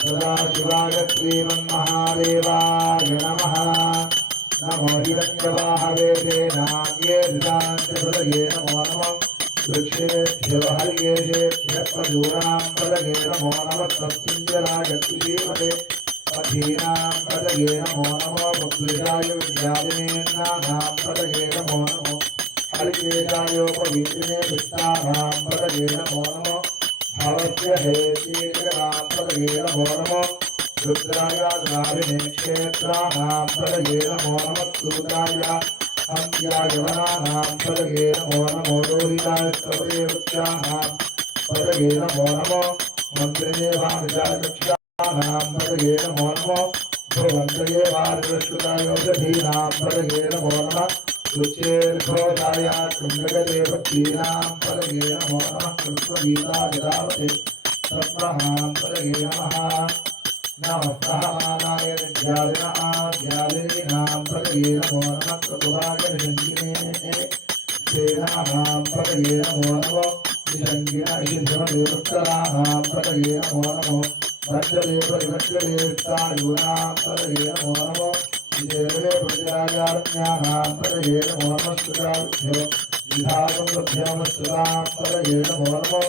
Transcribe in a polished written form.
सदाशिवाय श्रीमन्महादेवाय नमः। नमो हिरण्यवाहवे नान्ये ऋताञ्चपदये नमो नमः। वृक्षेभ्यो हरिकेशेभ्यः पशूनां पदये नमो नमः। तत्पुञ्जराय कृषीमते पथीनां पदये नमो नमः। बभ्रजाय विद्यादिनेन्द्राणां पदये नमो नमः। हरिकेशायोपवीतिने पुष्टानां पदये नमो नमः। भवस्य हेतीनां पदये नमो नमः। रुद्राय द्राविणे क्षेत्राणां पदये नमो नमः। सूत्राय हन्त्याय वनानां पदये नमो नमो। रोहिताय स्तवये वृक्षाणां पदये नमो नमः। मन्त्रिणे वाणिजाय पदये नमो नमः। भुवन्तये वार्गश्रुतायोषधीनां पदये नमो नमः। रुचेर्घोषाय कुण्डकदेवतीनां पदये नमो नमः। कृष्णगीतादिदावते तत्त्वहां पदये नमः। नमः सहमानाय विद्यादिनां पदये नमो नमः। क्रतुवाय निषङ्गिने सेनानां पदये नमो नमः। निषङ्गिनशिशुदेवोत्तराणां पदये नमो नमः। भद्रदेवविभद्रदेवतायूनां पदये नमो नमः। देवे प्रजायारण्यानां पदये नमो नमः। सुराभ्यो विधागमभ्योमस्तुतां पदये नमो नमः।